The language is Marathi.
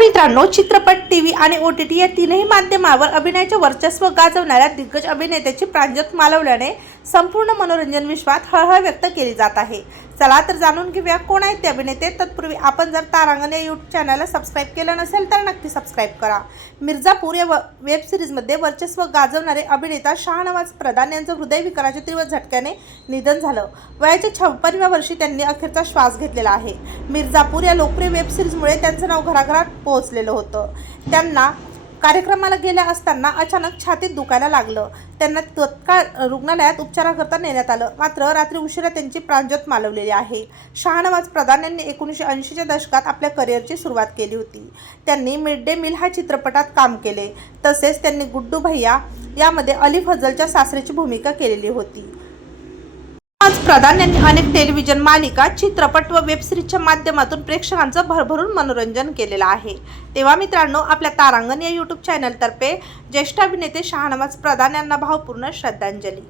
मित्रांनो चित्रपट टीव्ही आणि ओ टी टी या तीनही माध्यमावर अभिनयाचे वर्चस्व गाजवणाऱ्या दिग्गज अभिनेत्याची प्रांजत मालवल्याने संपूर्ण मनोरंजन विश्वात हळहळ व्यक्त केली जात आहे. चला तर जाणून घेऊया कोण आहेत ते अभिनेते. तत्पूर्वी आपण जर तारांगण या यूट्यूब चॅनलला सबस्क्राईब केलं नसेल तर नक्की सबस्क्राईब करा. मिर्झापूर या व- वेब सिरीजमध्ये वर्चस्व गाजवणारे अभिनेता शहानवाज प्रधान यांचं हृदयविकाराच्या तीव्र झटक्याने निधन झालं. वयाच्या छप्पनव्या वर्षी त्यांनी अखेरचा श्वास घेतलेला आहे. मिर्झापूर या लोकप्रिय वेब सिरीजमुळे त्यांचं नाव घराघरात पोहोचलेलं होतं. त्यांना कार्यक्रमाला गेल्या असताना अचानक छातीत दुखायला लागलं. त्यांना तत्काळ रुग्णालयात उपचाराकरता नेण्यात आलं. मात्र रात्री उशिरा त्यांची प्राणज्योत मालवलेली आहे. शहानवाज प्रधान यांनी एकोणीसशे ऐंशीच्या दशकात आपल्या करिअरची सुरुवात केली होती. त्यांनी मिड डे मिल हा चित्रपटात काम केले. तसेच त्यांनी गुड्डू भैया यामध्ये अली फजलच्या सासरेची भूमिका केलेली होती. प्रधान यांनी अनेक टेलिव्हिजन मालिका चित्रपट व वेबसिरीजच्या माध्यमातून प्रेक्षकांचं भरभरून मनोरंजन केलेलं आहे. तेव्हा मित्रांनो आपल्या तारांगण या यूट्यूब चॅनलतर्फे ज्येष्ठ अभिनेते शहानवाज प्रधान यांना भावपूर्ण श्रद्धांजली.